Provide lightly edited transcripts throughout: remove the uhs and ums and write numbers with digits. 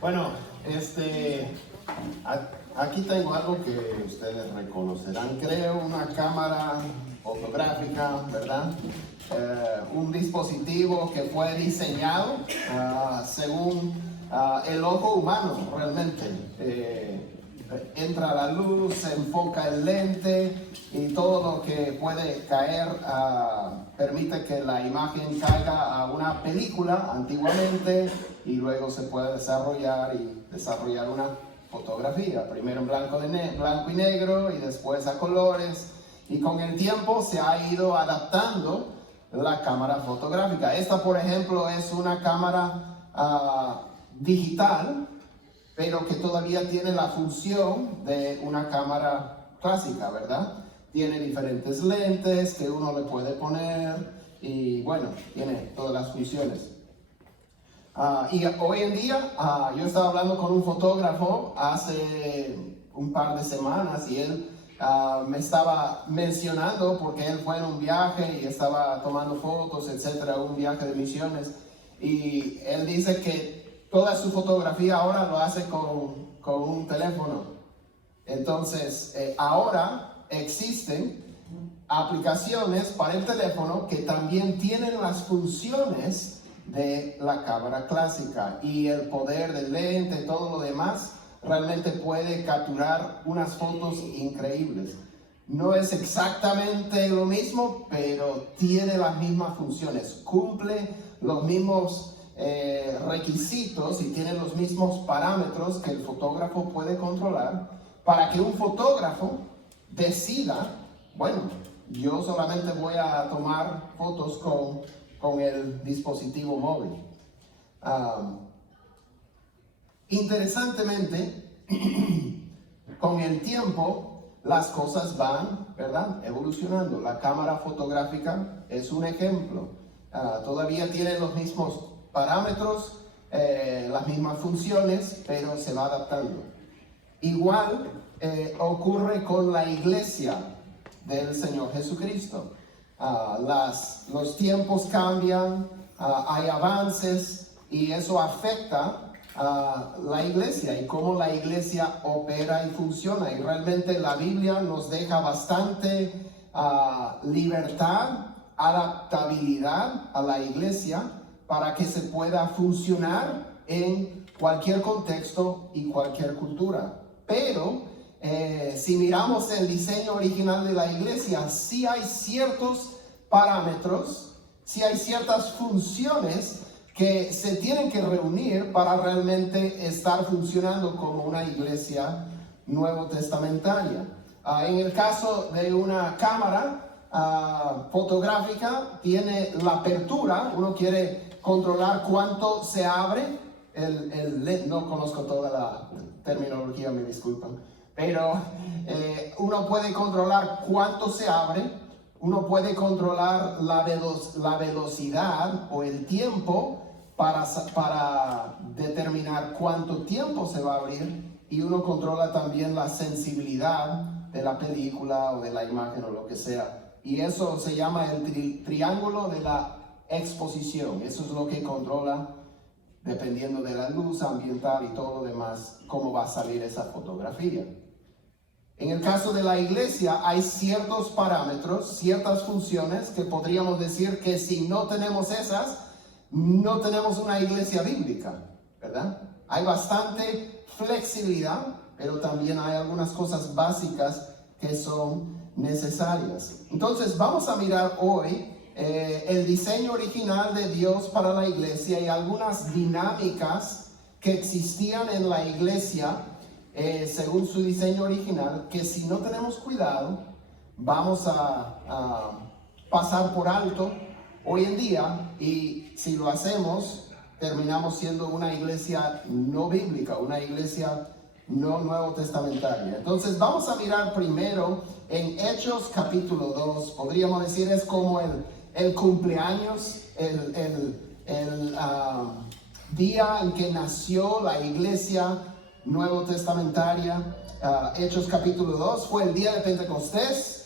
Bueno, aquí tengo algo que ustedes reconocerán, creo, una cámara fotográfica, ¿verdad? Un dispositivo que fue diseñado según el ojo humano, realmente. Entra la luz, se enfoca el lente y todo lo que puede caer permite que la imagen caiga a una película antiguamente y luego se puede desarrollar una fotografía, primero en blanco y negro y después a colores, y con el tiempo se ha ido adaptando la cámara fotográfica. Esta, por ejemplo, es una cámara digital, pero que todavía tiene la función de una cámara clásica, ¿verdad? Tiene diferentes lentes que uno le puede poner y bueno, tiene todas las funciones. Y hoy en día, yo estaba hablando con un fotógrafo hace un par de semanas y él me estaba mencionando porque él fue en un viaje y estaba tomando fotos, etcétera, un viaje de misiones, y él dice que toda su fotografía ahora lo hace con un teléfono. Entonces, ahora existen aplicaciones para el teléfono que también tienen las funciones de la cámara clásica, y el poder del lente, todo lo demás, realmente puede capturar unas fotos increíbles. No es exactamente lo mismo, pero tiene las mismas funciones, cumple los mismos requisitos y tiene los mismos parámetros que el fotógrafo puede controlar, para que un fotógrafo decida, bueno, yo solamente voy a tomar fotos con el dispositivo móvil. Interesantemente, con el tiempo las cosas van, ¿verdad?, evolucionando. La cámara fotográfica es un ejemplo. Todavía tiene los mismos parámetros, las mismas funciones, pero se va adaptando. Igual ocurre con la iglesia del Señor Jesucristo. Los tiempos cambian, hay avances, y eso afecta a la iglesia y cómo la iglesia opera y funciona. Y realmente la Biblia nos deja bastante libertad, adaptabilidad a la iglesia para que se pueda funcionar en cualquier contexto y cualquier cultura. Pero si miramos el diseño original de la iglesia, sí hay ciertos parámetros, sí hay ciertas funciones que se tienen que reunir para realmente estar funcionando como una iglesia nuevo testamentaria. En el caso de una cámara fotográfica, tiene la apertura. Uno quiere controlar cuánto se abre el LED. No conozco toda la terminología, me disculpan, pero uno puede controlar cuánto se abre, uno puede controlar la velocidad o el tiempo para determinar cuánto tiempo se va a abrir, y uno controla también la sensibilidad de la película o de la imagen o lo que sea, y eso se llama el triángulo de la exposición. Eso es lo que controla, dependiendo de la luz ambiental y todo lo demás, cómo va a salir esa fotografía. En el caso de la iglesia hay ciertos parámetros, ciertas funciones que podríamos decir que si no tenemos esas, no tenemos una iglesia bíblica, ¿verdad? Hay bastante flexibilidad, pero también hay algunas cosas básicas que son necesarias. Entonces vamos a mirar hoy el diseño original de Dios para la iglesia y algunas dinámicas que existían en la iglesia según su diseño original, que si no tenemos cuidado vamos a pasar por alto hoy en día, y si lo hacemos terminamos siendo una iglesia no bíblica, una iglesia no nuevo testamentaria. Entonces vamos a mirar primero en Hechos capítulo 2. Podríamos decir es como el cumpleaños, el día en que nació la iglesia nuevo testamentaria. Hechos capítulo 2 fue el día de Pentecostés.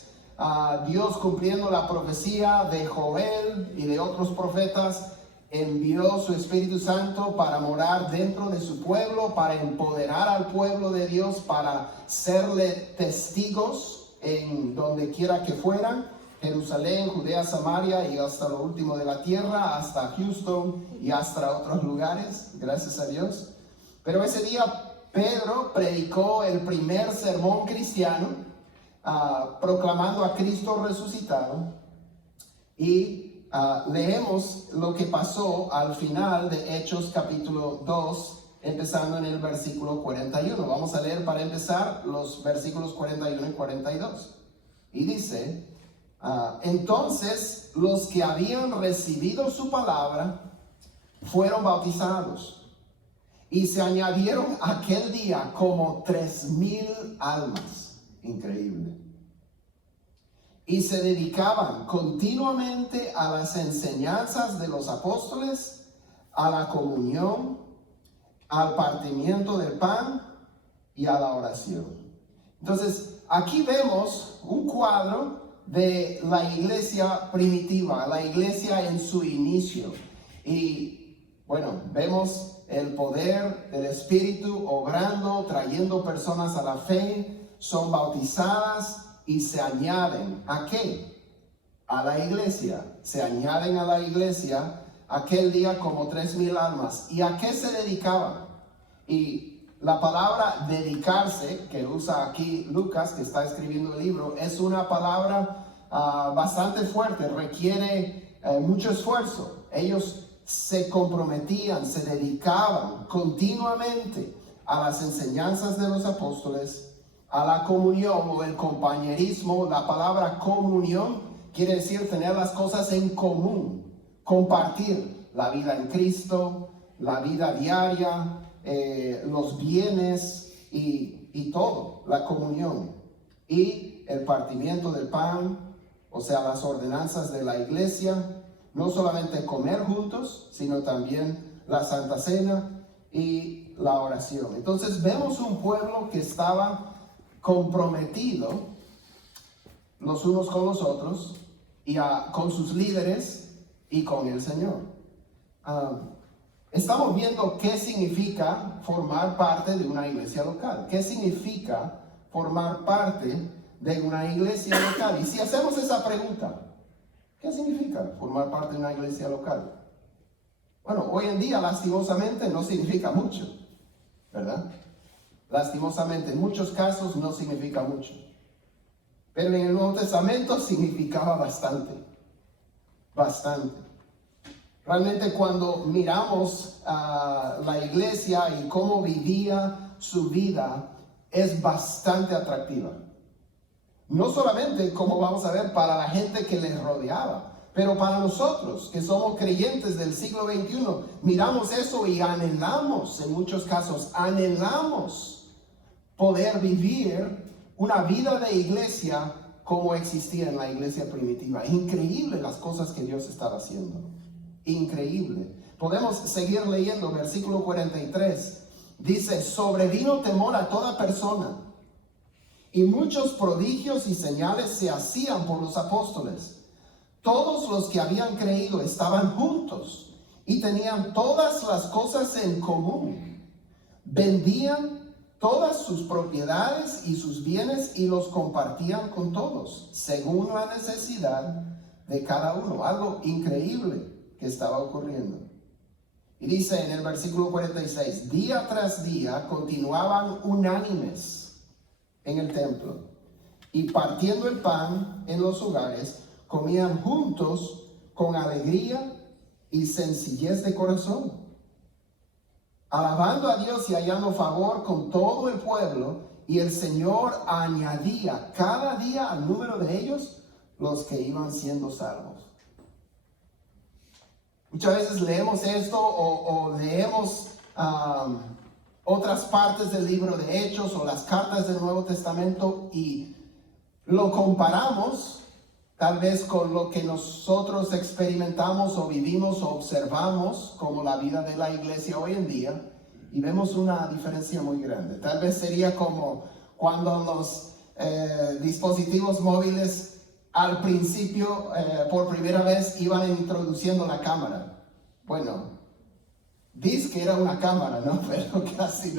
Dios cumpliendo la profecía de Joel y de otros profetas envió su Espíritu Santo para morar dentro de su pueblo, para empoderar al pueblo de Dios, para serle testigos en donde quiera que fueran, Jerusalén, Judea, Samaria y hasta lo último de la tierra, hasta Houston y hasta otros lugares, gracias a Dios. Pero ese día Pedro predicó el primer sermón cristiano, proclamando a Cristo resucitado, y leemos lo que pasó al final de Hechos capítulo 2, empezando en el versículo 41. Vamos a leer para empezar los versículos 41 y 42. Y dice: entonces los que habían recibido su palabra fueron bautizados, y se añadieron aquel día como 3,000 almas. Increíble. Y se dedicaban continuamente a las enseñanzas de los apóstoles, a la comunión, al partimiento del pan y a la oración. Entonces, aquí vemos un cuadro de la iglesia primitiva, la iglesia en su inicio. Y bueno, vemos el poder del Espíritu obrando, trayendo personas a la fe, son bautizadas y se añaden. ¿A qué? A la iglesia. Se añaden a la iglesia aquel día como 3,000 almas. ¿Y a qué se dedicaban? Y la palabra dedicarse, que usa aquí Lucas, que está escribiendo el libro, es una palabra bastante fuerte, requiere mucho esfuerzo. Ellos se comprometían, se dedicaban continuamente a las enseñanzas de los apóstoles, a la comunión o el compañerismo. La palabra comunión quiere decir tener las cosas en común, compartir la vida en Cristo, la vida diaria, los bienes y todo, la comunión. Y el partimiento del pan, o sea, las ordenanzas de la iglesia, no solamente comer juntos, sino también la Santa Cena y la oración. Entonces vemos un pueblo que estaba comprometido los unos con los otros y con sus líderes y con el Señor. Estamos viendo qué significa formar parte de una iglesia local. ¿Qué significa formar parte de una iglesia local? Y si hacemos esa pregunta, ¿qué significa formar parte de una iglesia local? Bueno, hoy en día lastimosamente no significa mucho, ¿verdad? Lastimosamente en muchos casos no significa mucho. Pero en el Nuevo Testamento significaba bastante. Bastante. Realmente cuando miramos a la iglesia y cómo vivía su vida, es bastante atractiva. No solamente, como vamos a ver, para la gente que les rodeaba, pero para nosotros que somos creyentes del siglo XXI, miramos eso y anhelamos, en muchos casos, anhelamos poder vivir una vida de iglesia como existía en la iglesia primitiva. Increíble las cosas que Dios estaba haciendo. Increíble. Podemos seguir leyendo, versículo 43. Dice: sobrevino temor a toda persona, y muchos prodigios y señales se hacían por los apóstoles. Todos los que habían creído estaban juntos y tenían todas las cosas en común. Vendían todas sus propiedades y sus bienes y los compartían con todos, según la necesidad de cada uno. Algo increíble que estaba ocurriendo. Y dice en el versículo 46, día tras día continuaban unánimes en el templo, y partiendo el pan en los hogares, comían juntos con alegría y sencillez de corazón, alabando a Dios y hallando favor con todo el pueblo. Y el Señor añadía cada día al número de ellos los que iban siendo salvos. Muchas veces leemos esto o leemos otras partes del libro de Hechos o las cartas del Nuevo Testamento y lo comparamos tal vez con lo que nosotros experimentamos o vivimos o observamos como la vida de la iglesia hoy en día, y vemos una diferencia muy grande. Tal vez sería como cuando los dispositivos móviles al principio por primera vez iban introduciendo la cámara, bueno, dice que era una cámara, ¿no? Pero casi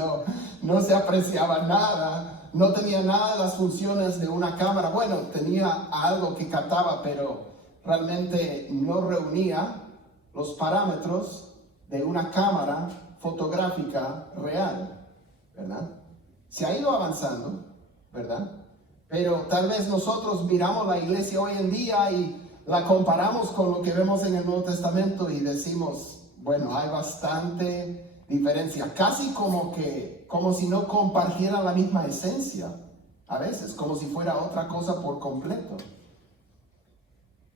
no se apreciaba nada, no tenía nada de las funciones de una cámara. Bueno, tenía algo que captaba, pero realmente no reunía los parámetros de una cámara fotográfica real, ¿verdad? Se ha ido avanzando, ¿verdad? Pero tal vez nosotros miramos la iglesia hoy en día y la comparamos con lo que vemos en el Nuevo Testamento y decimos, bueno, hay bastante diferencia, casi como si no compartieran la misma esencia, a veces, como si fuera otra cosa por completo.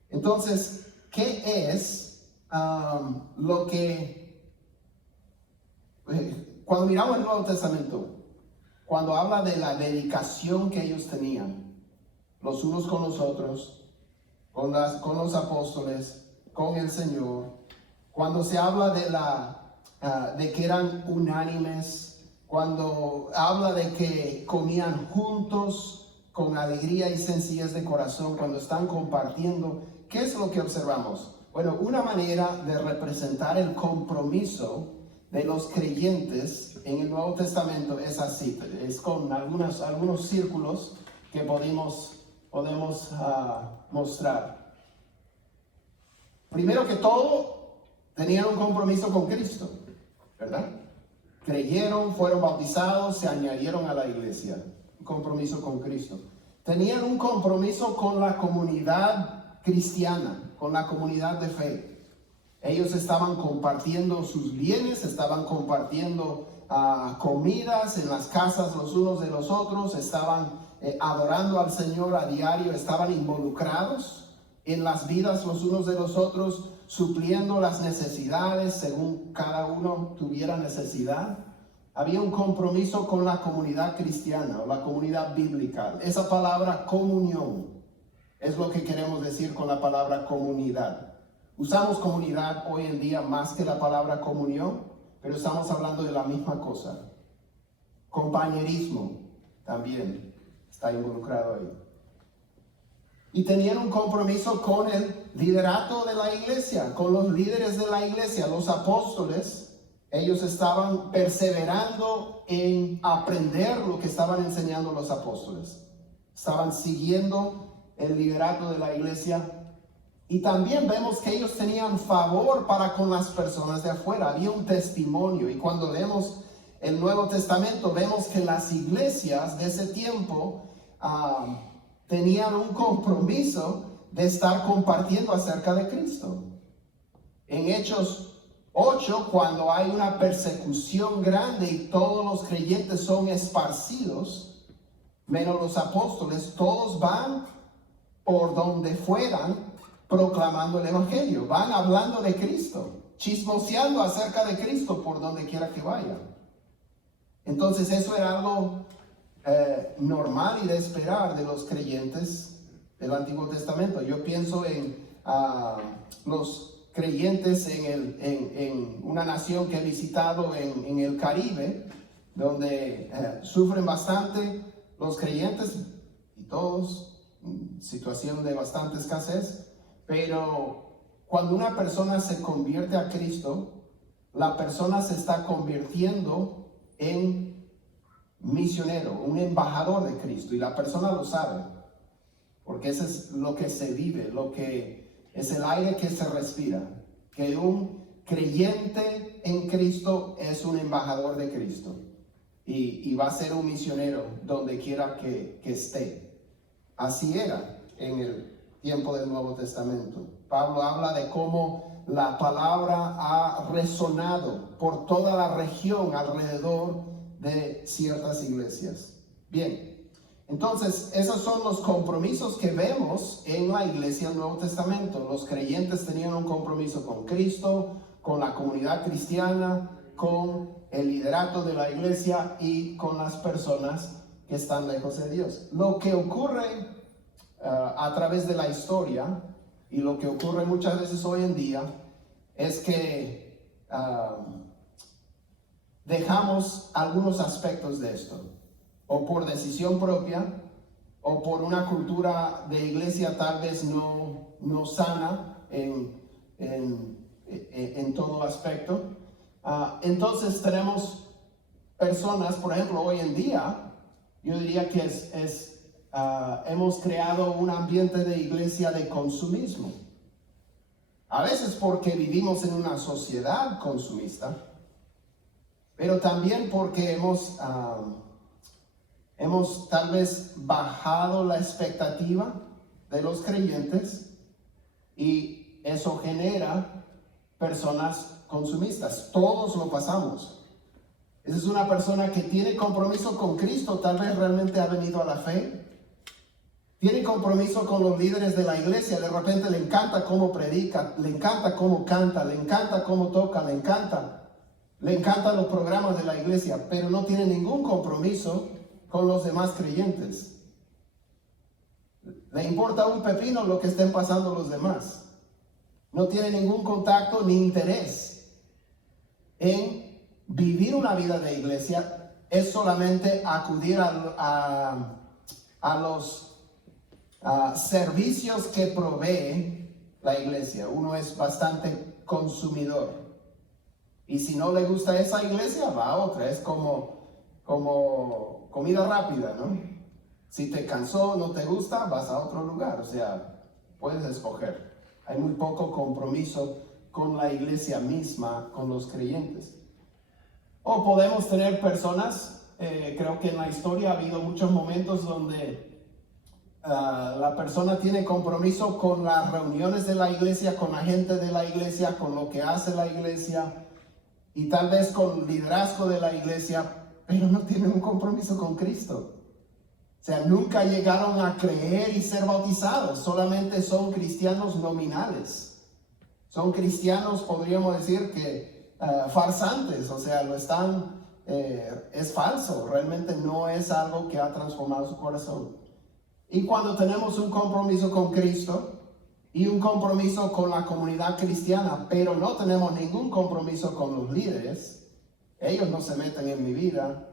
Entonces, ¿qué es lo que, cuando miramos el Nuevo Testamento, cuando habla de la dedicación que ellos tenían, los unos con los otros, con los apóstoles, con el Señor, cuando se habla de que eran unánimes, cuando habla de que comían juntos con alegría y sencillez de corazón, cuando están compartiendo, ¿qué es lo que observamos? Bueno, una manera de representar el compromiso de los creyentes en el Nuevo Testamento es así, es con algunos círculos que podemos mostrar. Primero que todo, tenían un compromiso con Cristo, ¿verdad? Creyeron, fueron bautizados, se añadieron a la iglesia. Un compromiso con Cristo. Tenían un compromiso con la comunidad cristiana, con la comunidad de fe. Ellos estaban compartiendo sus bienes, estaban compartiendo comidas en las casas los unos de los otros, estaban adorando al Señor a diario, estaban involucrados en las vidas los unos de los otros, supliendo las necesidades según cada uno tuviera necesidad. Había un compromiso con la comunidad cristiana o la comunidad bíblica. Esa palabra comunión es lo que queremos decir con la palabra comunidad. Usamos comunidad hoy en día más que la palabra comunión, pero estamos hablando de la misma cosa. Compañerismo también está involucrado ahí. Y tenían un compromiso con el liderato de la iglesia, con los líderes de la iglesia, los apóstoles. Ellos estaban perseverando en aprender lo que estaban enseñando los apóstoles. Estaban siguiendo el liderato de la iglesia. Y también vemos que ellos tenían favor para con las personas de afuera. Había un testimonio. Y cuando leemos el Nuevo Testamento, vemos que las iglesias de ese tiempo tenían un compromiso de estar compartiendo acerca de Cristo. En Hechos 8, cuando hay una persecución grande y todos los creyentes son esparcidos, menos los apóstoles, todos van por donde fueran proclamando el evangelio, van hablando de Cristo, chismoseando acerca de Cristo por donde quiera que vayan. Entonces eso era algo normal y de esperar de los creyentes del Antiguo Testamento. Yo pienso en los creyentes en una nación que he visitado en el Caribe, donde sufren bastante los creyentes y todos, situación de bastante escasez. Pero cuando una persona se convierte a Cristo, la persona se está convirtiendo en misionero, un embajador de Cristo, y la persona lo sabe, porque eso es lo que se vive, lo que es el aire que se respira, que un creyente en Cristo es un embajador de Cristo y va a ser un misionero donde quiera que esté. Así era en el tiempo del Nuevo Testamento. Pablo habla de cómo la palabra ha resonado por toda la región alrededor de ciertas iglesias. Bien, entonces esos son los compromisos que vemos en la iglesia del Nuevo Testamento. Los creyentes tenían un compromiso con Cristo, con la comunidad cristiana, con el liderato de la iglesia y con las personas que están lejos de Dios. Lo que ocurre a través de la historia y lo que ocurre muchas veces hoy en día es que dejamos algunos aspectos de esto, o por decisión propia, o por una cultura de iglesia tal vez no sana en en todo aspecto. Entonces tenemos personas, por ejemplo, hoy en día, yo diría que hemos creado un ambiente de iglesia de consumismo. A veces porque vivimos en una sociedad consumista, pero también porque hemos tal vez bajado la expectativa de los creyentes y eso genera personas consumistas. Todos lo pasamos. Esa es una persona que tiene compromiso con Cristo, tal vez realmente ha venido a la fe. Tiene compromiso con los líderes de la iglesia, de repente le encanta cómo predica, le encanta cómo canta, le encanta cómo toca, le encantan los programas de la iglesia, pero no tiene ningún compromiso con los demás creyentes. Le importa un pepino lo que estén pasando los demás. No tiene ningún contacto ni interés en vivir una vida de iglesia. Es solamente acudir a los servicios que provee la iglesia. Uno es bastante consumidor. Y si no le gusta esa iglesia, va a otra. Es como comida rápida, ¿no? Si te cansó, no te gusta, vas a otro lugar. O sea, puedes escoger. Hay muy poco compromiso con la iglesia misma, con los creyentes. O podemos tener personas, creo que en la historia ha habido muchos momentos donde la persona tiene compromiso con las reuniones de la iglesia, con la gente de la iglesia, con lo que hace la iglesia y tal vez con el liderazgo de la iglesia, pero no tiene un compromiso con Cristo. O sea, nunca llegaron a creer y ser bautizados, solamente son cristianos nominales. Son cristianos, podríamos decir que farsantes, o sea, es falso, realmente no es algo que ha transformado su corazón. Y cuando tenemos un compromiso con Cristo y un compromiso con la comunidad cristiana, pero no tenemos ningún compromiso con los líderes, ellos no se meten en mi vida,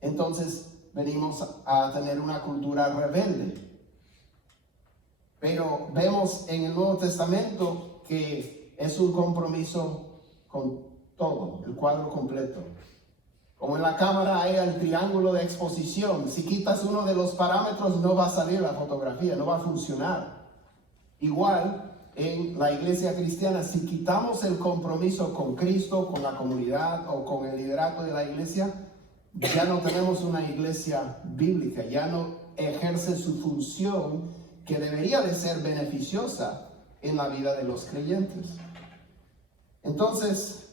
entonces venimos a tener una cultura rebelde. Pero vemos en el Nuevo Testamento que es un compromiso con todo, el cuadro completo. Como en la cámara hay el triángulo de exposición, si quitas uno de los parámetros no va a salir la fotografía, no va a funcionar. Igual en la iglesia cristiana, si quitamos el compromiso con Cristo, con la comunidad o con el liderato de la iglesia, ya no tenemos una iglesia bíblica, ya no ejerce su función que debería de ser beneficiosa en la vida de los creyentes. Entonces,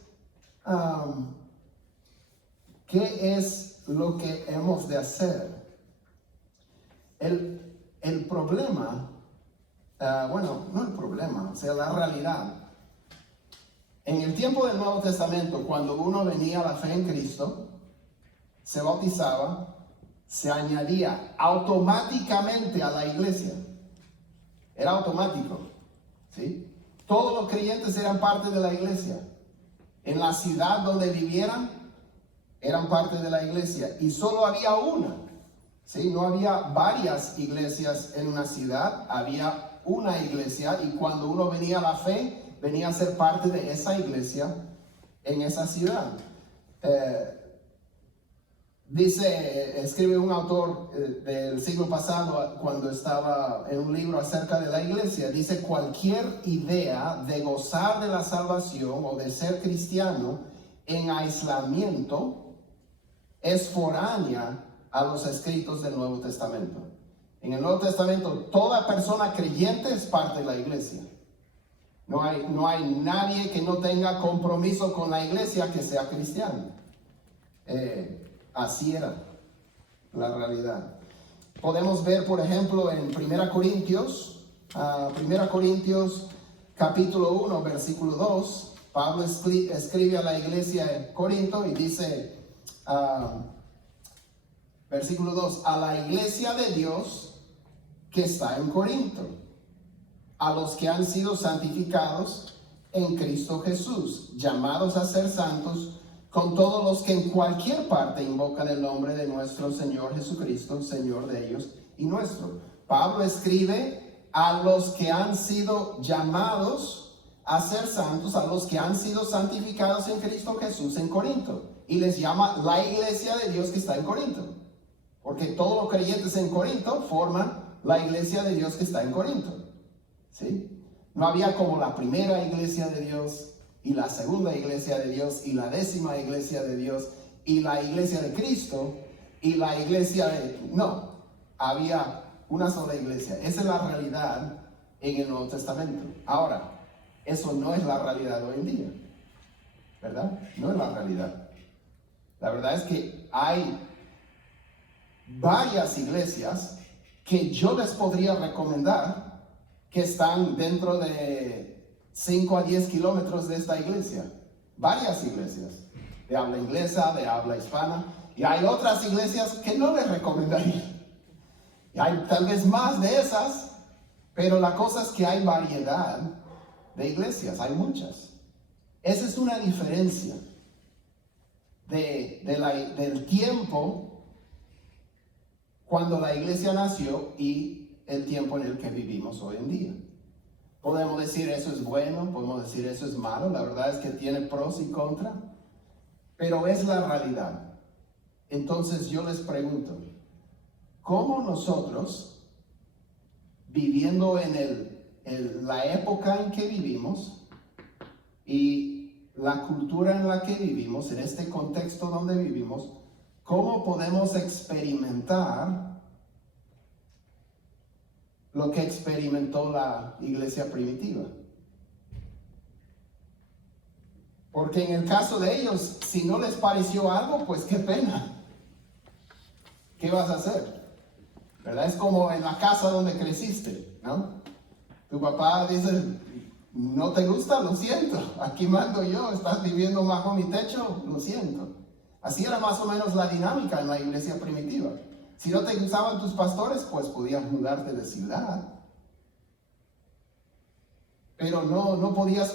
¿qué es lo que hemos de hacer? El problema, no el problema, o sea, la realidad. En el tiempo del Nuevo Testamento, cuando uno venía a la fe en Cristo, se bautizaba, se añadía automáticamente a la iglesia. Era automático, ¿sí? Todos los creyentes eran parte de la iglesia. En la ciudad donde vivieran, eran parte de la iglesia. Y solo había una, ¿sí? No había varias iglesias en una ciudad, había una iglesia. Y cuando uno venía a la fe, venía a ser parte de esa iglesia en esa ciudad. Escribe un autor del siglo pasado cuando estaba en un libro acerca de la iglesia, dice: cualquier idea de gozar de la salvación o de ser cristiano en aislamiento es foránea a los escritos del Nuevo Testamento. En el Nuevo Testamento toda persona creyente es parte de la iglesia. No hay nadie que no tenga compromiso con la iglesia que sea cristiano. Así era la realidad. Podemos ver, por ejemplo, en 1 Corintios capítulo 1, versículo 2, Pablo escribe a la iglesia de Corinto y dice, versículo 2, a la iglesia de Dios que está en Corinto, a los que han sido santificados en Cristo Jesús, llamados a ser santos, con todos los que en cualquier parte invocan el nombre de nuestro Señor Jesucristo, Señor de ellos y nuestro. Pablo escribe a los que han sido llamados a ser santos a los que han sido santificados en Cristo Jesús en Corinto. Y les llama la iglesia de Dios que está en Corinto. Porque todos los creyentes en Corinto forman la iglesia de Dios que está en Corinto. ¿Sí? No había como la primera iglesia de Dios y la segunda iglesia de Dios y la 10ª iglesia de Dios y la iglesia de Cristo y la iglesia de... No, había una sola iglesia. Esa es la realidad en el Nuevo Testamento. Ahora, eso no es la realidad hoy en día, ¿verdad? No es la realidad. La verdad es que hay varias iglesias que yo les podría recomendar que están dentro de 5 a 10 kilómetros de esta iglesia. Varias iglesias de habla inglesa, de habla hispana. Y hay otras iglesias que no les recomendaría. Y hay tal vez más de esas, pero la cosa es que hay variedad de iglesias, hay muchas. Esa es una diferencia del tiempo cuando la iglesia nació y el tiempo en el que vivimos hoy en día. Podemos decir eso es bueno, podemos decir eso es malo, la verdad es que tiene pros y contras, pero es la realidad. Entonces yo les pregunto, ¿cómo nosotros, viviendo en la época en que vivimos y la cultura en la que vivimos, en este contexto donde vivimos, cómo podemos experimentar lo que experimentó la iglesia primitiva? Porque en el caso de ellos, si no les pareció algo, pues qué pena. ¿Qué vas a hacer? ¿Verdad? Es como en la casa donde creciste, ¿no? Tu papá dice, ¿no te gusta? Lo siento. Aquí mando yo, estás viviendo bajo mi techo, lo siento. Así era más o menos la dinámica en la iglesia primitiva. Si no te gustaban tus pastores, pues podías mudarte de ciudad. Pero no podías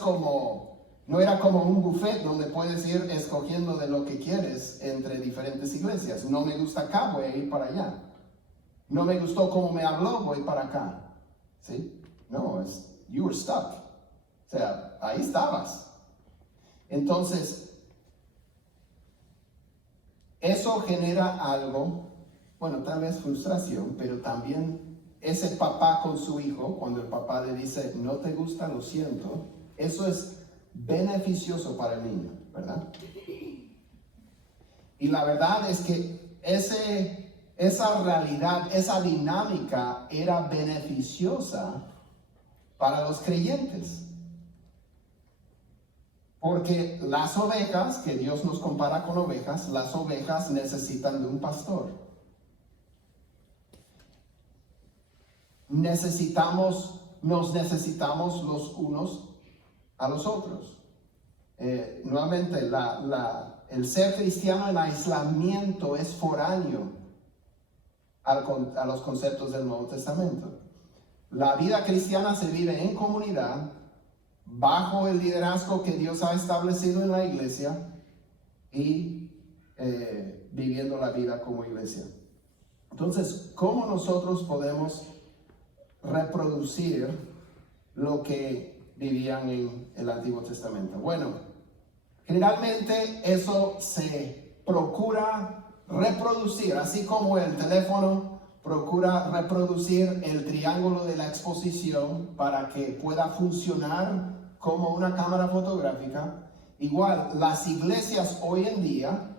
no era como un buffet donde puedes ir escogiendo de lo que quieres entre diferentes iglesias. No me gusta acá, voy a ir para allá. No me gustó cómo me habló, voy para acá. ¿Sí? No, you were stuck. O sea, ahí estabas. Entonces, eso genera algo, bueno, tal vez frustración, pero también ese papá con su hijo, cuando el papá le dice, no te gusta, lo siento, eso es beneficioso para el niño, ¿verdad? Y la verdad es que esa realidad, esa dinámica era beneficiosa para los creyentes. Porque las ovejas, que Dios nos compara con ovejas, las ovejas necesitan de un pastor. Nos necesitamos los unos a los otros. Nuevamente, el ser cristiano en aislamiento es foráneo a los conceptos del Nuevo Testamento. La vida cristiana se vive en comunidad, bajo el liderazgo que Dios ha establecido en la iglesia y viviendo la vida como iglesia. Entonces, ¿cómo nosotros podemos reproducir lo que vivían en el Antiguo Testamento? Bueno, generalmente eso se procura reproducir, así como el teléfono procura reproducir el triángulo de la exposición para que pueda funcionar como una cámara fotográfica. Igual, las iglesias hoy en día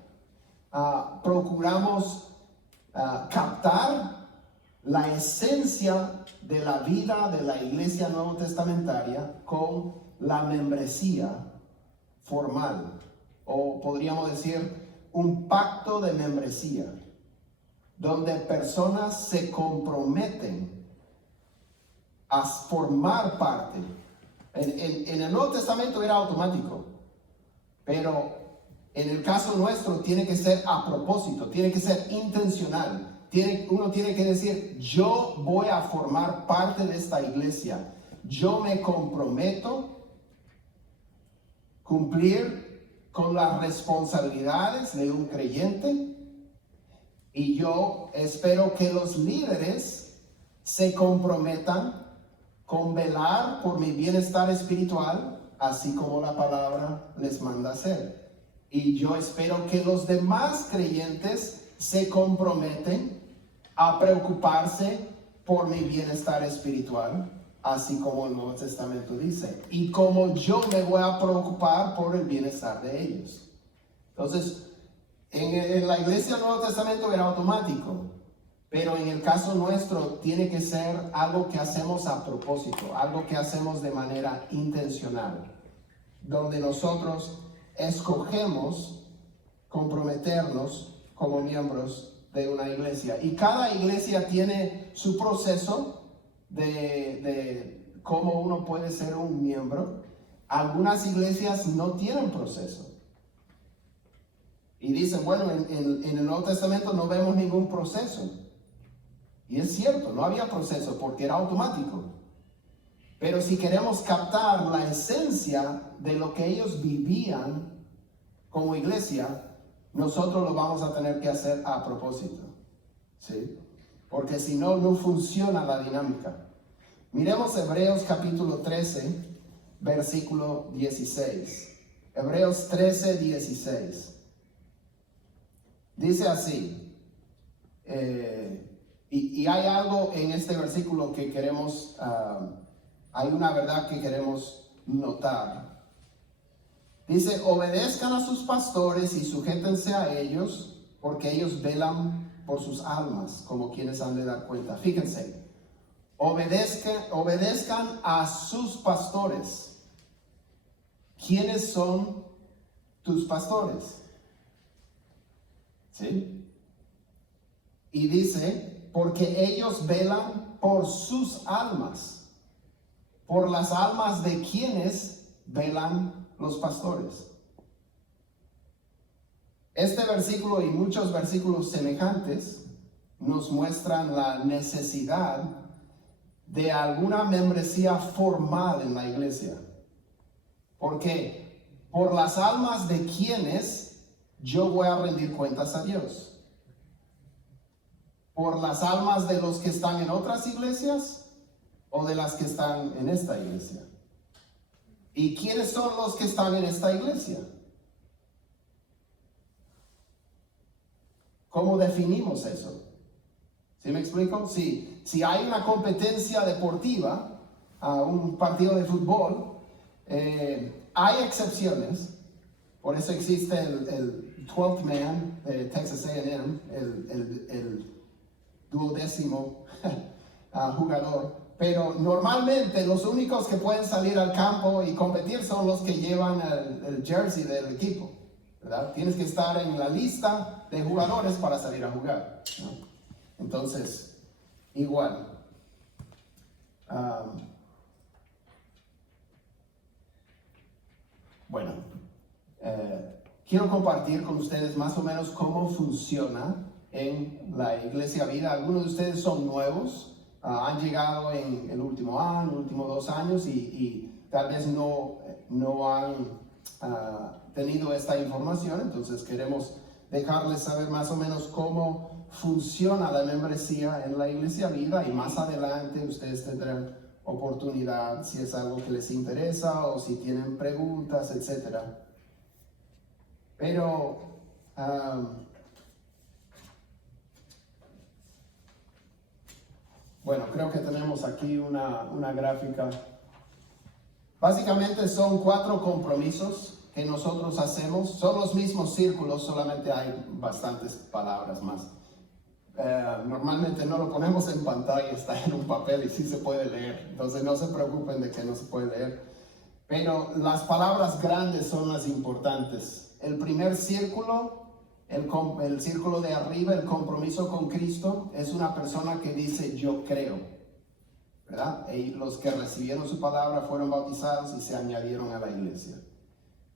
procuramos captar la esencia de la vida de la iglesia nuevo testamentaria con la membresía formal, o podríamos decir un pacto de membresía, donde personas se comprometen a formar parte. En el Nuevo Testamento era automático, pero en el caso nuestro tiene que ser a propósito, tiene que ser intencional. Uno tiene que decir, yo voy a formar parte de esta iglesia. Yo me comprometo a cumplir con las responsabilidades de un creyente y yo espero que los líderes se comprometan con velar por mi bienestar espiritual así como la palabra les manda hacer. Y yo espero que los demás creyentes se comprometen a preocuparse por mi bienestar espiritual, así como el Nuevo Testamento dice, y como yo me voy a preocupar por el bienestar de ellos. Entonces, en la iglesia del Nuevo Testamento era automático, pero en el caso nuestro tiene que ser algo que hacemos a propósito, algo que hacemos de manera intencional, donde nosotros escogemos comprometernos como miembros de una iglesia. Y cada iglesia tiene su proceso de cómo uno puede ser un miembro. Algunas iglesias no tienen proceso. Y dicen, bueno, en el Nuevo Testamento no vemos ningún proceso. Y es cierto, no había proceso porque era automático. Pero si queremos captar la esencia de lo que ellos vivían como iglesia, nosotros lo vamos a tener que hacer a propósito, ¿sí? Porque si no, no funciona la dinámica. Miremos Hebreos capítulo 13, versículo 16. Hebreos 13, 16. Dice así, y hay algo en este versículo que queremos, hay una verdad que queremos notar. Dice, obedezcan a sus pastores y sujétense a ellos, porque ellos velan por sus almas, como quienes han de dar cuenta. Fíjense, obedezcan a sus pastores. ¿Quiénes son tus pastores? ¿Sí? Y dice, porque ellos velan por sus almas, por las almas de quienes velan los pastores. Este versículo y muchos versículos semejantes nos muestran la necesidad de alguna membresía formal en la iglesia. ¿Por qué? Por las almas de quienes yo voy a rendir cuentas a Dios. ¿Por las almas de los que están en otras iglesias o de las que están en esta iglesia? ¿Y quiénes son los que están en esta iglesia? ¿Cómo definimos eso? ¿Sí me explico? Si hay una competencia deportiva, un partido de fútbol, hay excepciones. Por eso existe el 12th man de Texas A&M, el duodécimo jugador. Pero normalmente los únicos que pueden salir al campo y competir son los que llevan el jersey del equipo, ¿verdad? Tienes que estar en la lista de jugadores para salir a jugar, ¿no? Entonces, igual. Bueno, quiero compartir con ustedes más o menos cómo funciona en la Iglesia Vida. Algunos de ustedes son nuevos. Han llegado en el último año, últimos 2 años y tal vez no han tenido esta información. Entonces queremos dejarles saber más o menos cómo funciona la membresía en la Iglesia Vida, y más adelante ustedes tendrán oportunidad si es algo que les interesa o si tienen preguntas, etc. Pero bueno, creo que tenemos aquí una gráfica. Básicamente son 4 compromisos que nosotros hacemos. Son los mismos círculos, solamente hay bastantes palabras más. Normalmente no lo ponemos en pantalla, está en un papel y sí se puede leer. Entonces no se preocupen de que no se puede leer. Pero las palabras grandes son las importantes. El primer círculo, el círculo de arriba, el compromiso con Cristo, es una persona que dice yo creo, ¿verdad? Y los que recibieron su palabra fueron bautizados y se añadieron a la iglesia.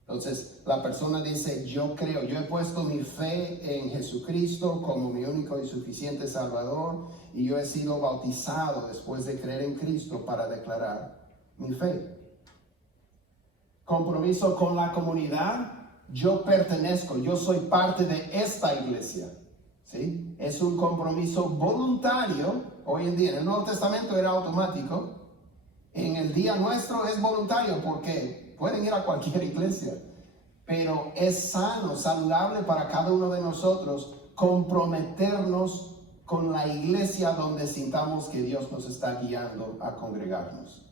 Entonces la persona dice yo creo, yo he puesto mi fe en Jesucristo como mi único y suficiente Salvador, y yo he sido bautizado después de creer en Cristo para declarar mi fe. Compromiso con la comunidad. Yo pertenezco, yo soy parte de esta iglesia, ¿sí? Es un compromiso voluntario. Hoy en día, en el Nuevo Testamento era automático. En el día nuestro es voluntario. ¿Por qué? pueden ir a cualquier iglesia, pero es sano, saludable para cada uno de nosotros comprometernos con la iglesia donde sintamos que Dios nos está guiando a congregarnos.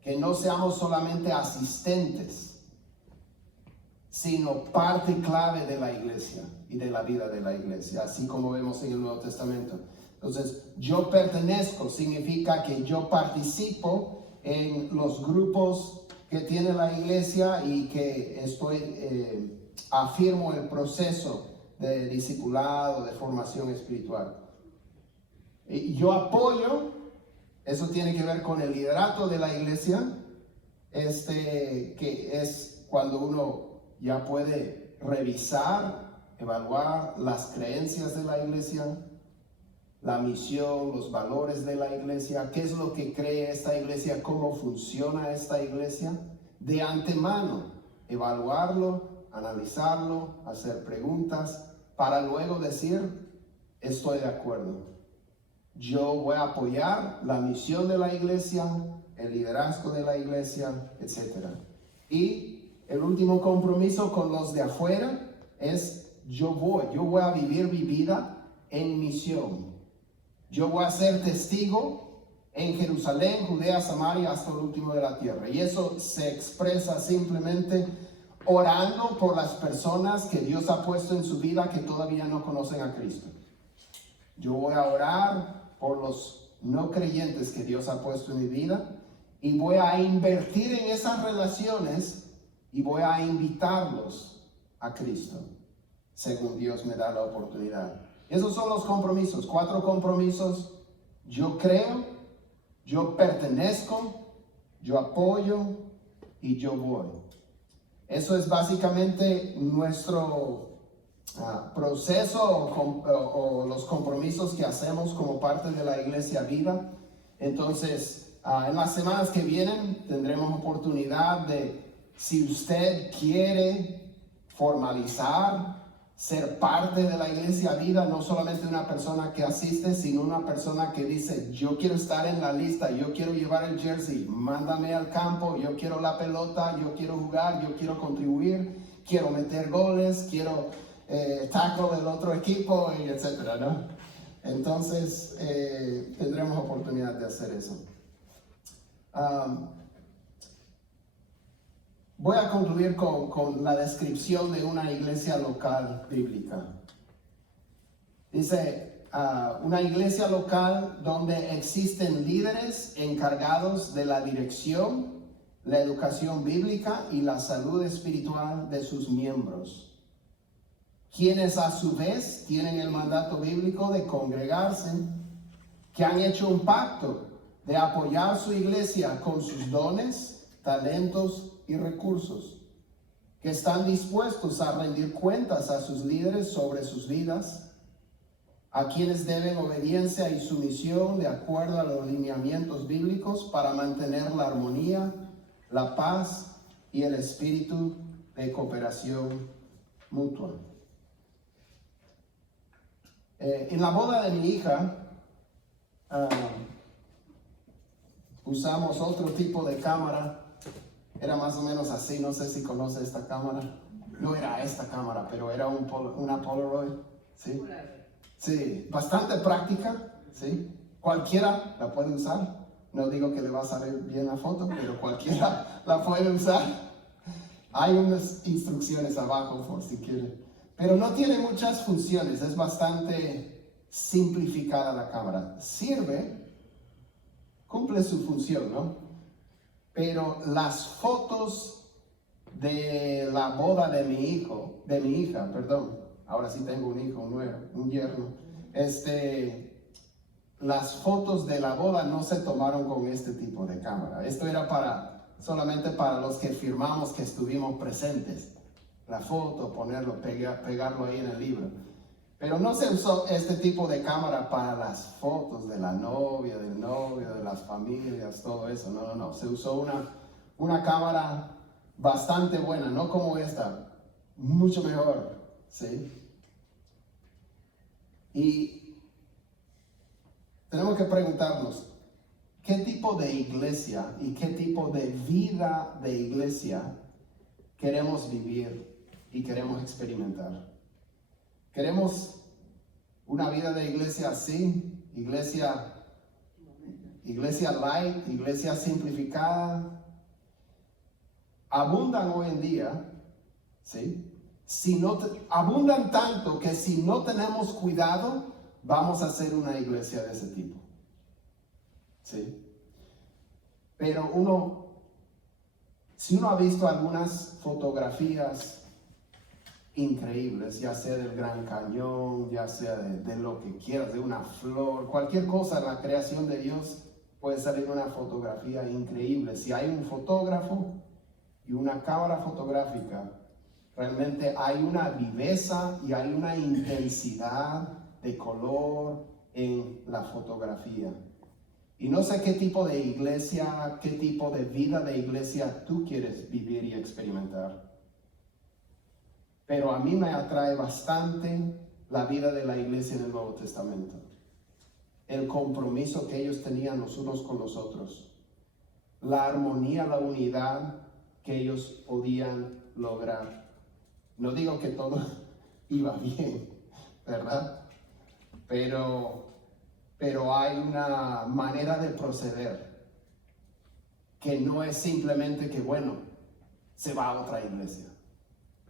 Que no seamos solamente asistentes, sino parte clave de la iglesia y de la vida de la iglesia, así como vemos en el Nuevo Testamento. Entonces, yo pertenezco significa que yo participo en los grupos que tiene la iglesia y que afirmo el proceso de discipulado, de formación espiritual. Y yo apoyo, eso tiene que ver con el liderato de la iglesia, que es cuando uno ya puede revisar, evaluar las creencias de la iglesia, la misión, los valores de la iglesia, qué es lo que cree esta iglesia, cómo funciona esta iglesia, de antemano, evaluarlo, analizarlo, hacer preguntas, para luego decir, estoy de acuerdo. Yo voy a apoyar la misión de la iglesia, el liderazgo de la iglesia, etc. Y el último compromiso con los de afuera es, yo voy a vivir mi vida en misión. Yo voy a ser testigo en Jerusalén, Judea, Samaria, hasta el último de la tierra. Y eso se expresa simplemente orando por las personas que Dios ha puesto en su vida que todavía no conocen a Cristo. Yo voy a orar por los no creyentes que Dios ha puesto en mi vida y voy a invertir en esas relaciones y voy a invitarlos a Cristo, según Dios me da la oportunidad. Esos son los compromisos, 4 compromisos. Yo creo, yo pertenezco, yo apoyo y yo voy. Eso es básicamente nuestro proceso o los compromisos que hacemos como parte de la Iglesia Viva. Entonces, en las semanas que vienen tendremos oportunidad de, si usted quiere formalizar, ser parte de la Iglesia Vida, no solamente una persona que asiste, sino una persona que dice, yo quiero estar en la lista, yo quiero llevar el jersey, mándame al campo, yo quiero la pelota, yo quiero jugar, yo quiero contribuir, quiero meter goles, quiero tackle del otro equipo, y etcétera, ¿no? Entonces, tendremos oportunidad de hacer eso. Voy a concluir con la descripción de una iglesia local bíblica. Dice, una iglesia local donde existen líderes encargados de la dirección, la educación bíblica y la salud espiritual de sus miembros, quienes a su vez tienen el mandato bíblico de congregarse, que han hecho un pacto de apoyar su iglesia con sus dones, talentos y recursos, que están dispuestos a rendir cuentas a sus líderes sobre sus vidas, a quienes deben obediencia y sumisión de acuerdo a los lineamientos bíblicos para mantener la armonía, la paz y el espíritu de cooperación mutua. En la boda de mi hija, usamos otro tipo de cámara. Era más o menos así, no sé si conoce esta cámara. No era esta cámara, pero era una Polaroid, ¿sí? Sí, bastante práctica, ¿sí? Cualquiera la puede usar. No digo que le va a salir bien la foto, pero cualquiera la puede usar. Hay unas instrucciones abajo por si quiere. Pero no tiene muchas funciones, es bastante simplificada la cámara. Sirve, cumple su función, ¿no? Pero las fotos de la boda de mi hija, ahora sí tengo un hijo nuevo, un yerno, las fotos de la boda no se tomaron con este tipo de cámara. Esto era solamente para los que firmamos que estuvimos presentes. La foto, ponerlo, pegarlo ahí en el libro. Pero no se usó este tipo de cámara para las fotos de la novia, del novio, de las familias, todo eso. No. Se usó una cámara bastante buena, no como esta, mucho mejor, ¿sí? Y tenemos que preguntarnos, ¿qué tipo de iglesia y qué tipo de vida de iglesia queremos vivir y queremos experimentar? ¿Queremos una vida de iglesia así? Iglesia light, iglesia simplificada. Abundan hoy en día, ¿sí? Abundan tanto que si no tenemos cuidado, vamos a hacer una iglesia de ese tipo. ¿Sí? Pero si uno ha visto algunas fotografías increíbles, ya sea del Gran Cañón, ya sea de lo que quieras, de una flor, cualquier cosa, la creación de Dios, puede salir una fotografía increíble. Si hay un fotógrafo y una cámara fotográfica, realmente hay una viveza y hay una intensidad de color en la fotografía. Y no sé qué tipo de iglesia, qué tipo de vida de iglesia tú quieres vivir y experimentar. Pero a mí me atrae bastante la vida de la iglesia en el Nuevo Testamento. El compromiso que ellos tenían los unos con los otros. La armonía, la unidad que ellos podían lograr. No digo que todo iba bien, ¿verdad? Pero hay una manera de proceder que no es simplemente que, bueno, se va a otra iglesia,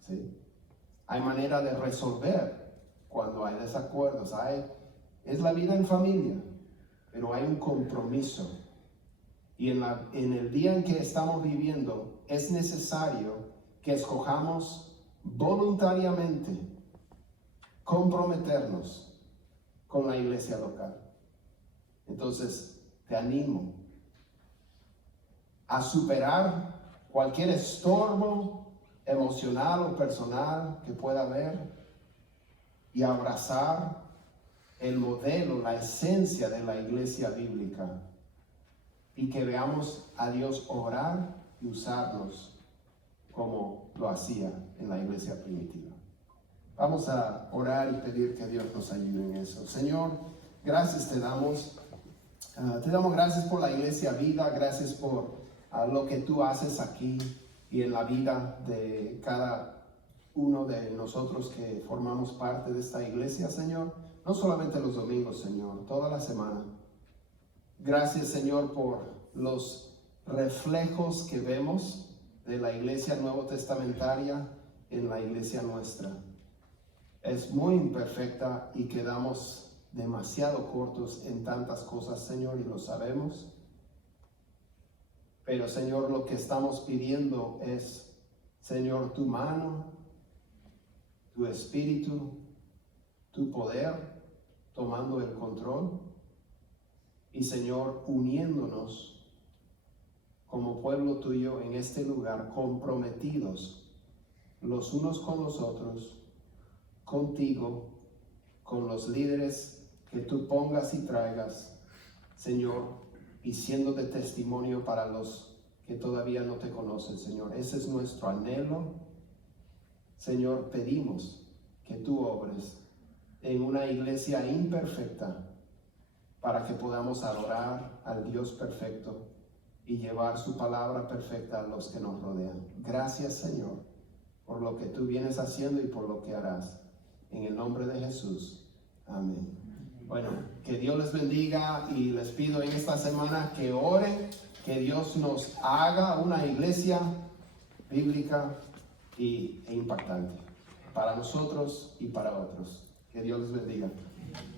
¿sí? Hay manera de resolver cuando hay desacuerdos. Es la vida en familia, pero hay un compromiso. Y en el día en que estamos viviendo, es necesario que escojamos voluntariamente comprometernos con la iglesia local. Entonces, te animo a superar cualquier estorbo emocional o personal que pueda haber y abrazar el modelo, la esencia de la iglesia bíblica, y que veamos a Dios obrar y usarnos como lo hacía en la iglesia primitiva. Vamos a orar y pedir que Dios nos ayude en eso. Señor, gracias te damos. Te damos gracias por la iglesia vida, gracias por lo que tú haces aquí y en la vida de cada uno de nosotros que formamos parte de esta iglesia, Señor. No solamente los domingos, Señor, toda la semana. Gracias, Señor, por los reflejos que vemos de la iglesia nuevo testamentaria en la iglesia nuestra. Es muy imperfecta y quedamos demasiado cortos en tantas cosas, Señor, y lo sabemos. Pero, Señor, lo que estamos pidiendo es, Señor, tu mano, tu espíritu, tu poder tomando el control y, Señor, uniéndonos como pueblo tuyo en este lugar, comprometidos los unos con los otros, contigo, con los líderes que tú pongas y traigas, Señor, y siendo de testimonio para los que todavía no te conocen, Señor. Ese es nuestro anhelo. Señor, pedimos que tú obres en una iglesia imperfecta para que podamos adorar al Dios perfecto y llevar su palabra perfecta a los que nos rodean. Gracias, Señor, por lo que tú vienes haciendo y por lo que harás. En el nombre de Jesús. Amén. Bueno, que Dios les bendiga y les pido en esta semana que oren, que Dios nos haga una iglesia bíblica e impactante para nosotros y para otros. Que Dios les bendiga.